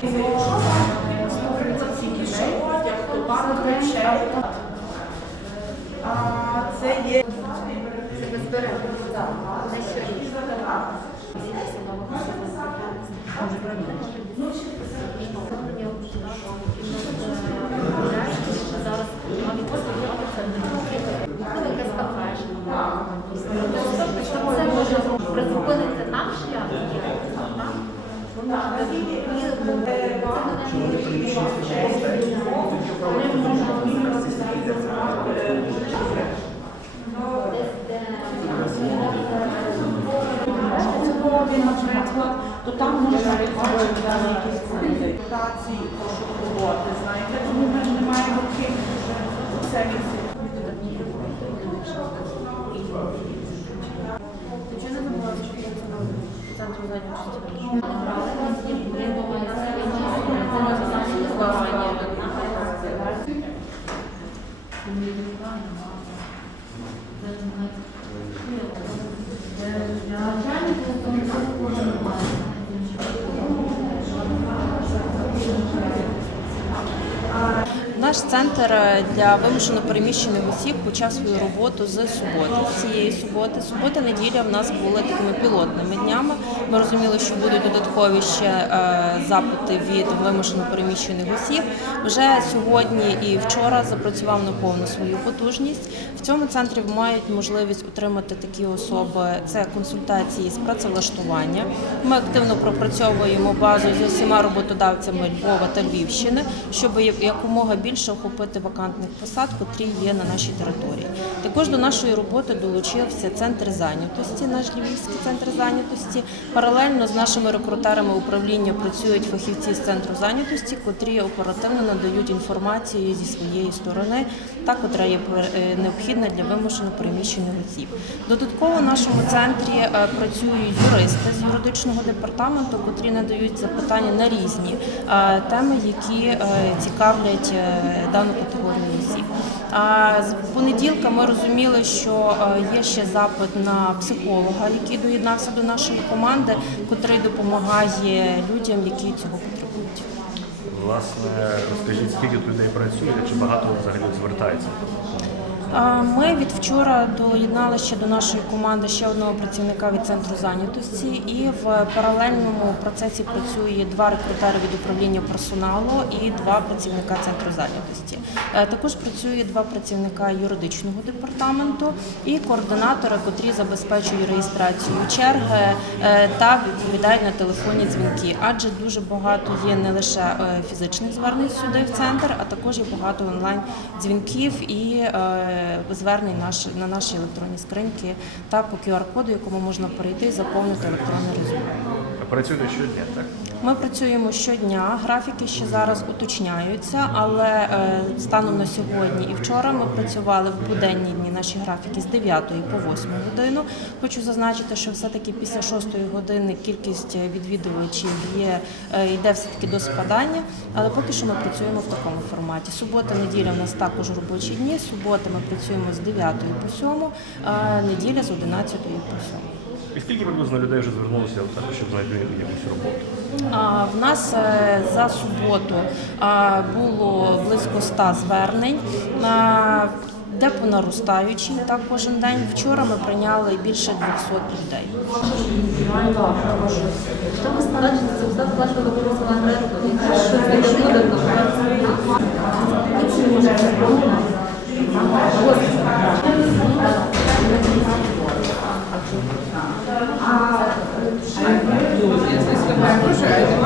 А це є Це то там можна відбувати якісь консультації, пошук роботи, знаєте, тому ми ж не маємо ким все від Наш центр е, для вимушено переміщених осіб почав свою роботу з суботи. Цієї суботи, субота, неділя в нас були такими пілотними днями. Ми розуміли, що будуть додаткові ще е, запити від вимушено переміщених осіб. Вже сьогодні і вчора запрацював на повну свою потужність. В цьому центрі мають можливість отримати такі особи. Це консультації з працевлаштування. Ми активно пропрацьовуємо базу з усіма роботодавцями Львова та Львівщини, щоб якомога більше охопити вакантних посад, котрі є на нашій території. Також до нашої роботи долучився центр зайнятості, наш львівський центр зайнятості. Паралельно з нашими рекрутерами управління працюють фахівці з центру зайнятості, котрі оперативно надають інформацію зі своєї сторони, та котра є е, необхідна для вимушено переміщених осіб. Додатково в нашому центрі е, працюють юристи з юридичного департаменту, котрі надають запитання на різні е, теми, які цікавлять дану категорію осіб. А з понеділка ми розуміли, що е, є ще запит на психолога, який доєднався до нашої команди, котрий допомагає людям, які цього потребують. Власне, розкажіть, скільки людей працює, чи багато взагалі звертається? Ми від вчора доєднали ще до нашої команди ще одного працівника від центру зайнятості, і в паралельному процесі працює два рекрутери від управління персоналу і два працівника центру зайнятості. Е, Також працює два працівника юридичного департаменту і координатори, котрі забезпечують реєстрацію черги е, та відповідають на телефонні дзвінки. Адже дуже багато є не лише е, фізичних звернень сюди в центр, а також є багато онлайн дзвінків і звернень на наші електронні скриньки та по QR-коду, якому можна перейти і заповнити електронний резюме. Працюєте щодня, так? Ми працюємо щодня, графіки ще зараз уточняються, але е, станом на сьогодні і вчора ми працювали в буденні дні наші графіки з 9 по 8 годину. Хочу зазначити, що все-таки після 6 години кількість відвідувачів є, е, йде все-таки до спадання, але поки що ми працюємо в такому форматі. Субота, неділя в нас також робочі дні. Субота ми працюємо з 9 по 7, а неділя з 11 по 7. І скільки приблизно людей вже звернулося в центр, щоб знайти якусь роботу? А, В нас е, за суботу а, було близько 100 звернень. А, Де по наростаючій так кожен день. Вчора ми прийняли більше 200 людей. Что вы Sure.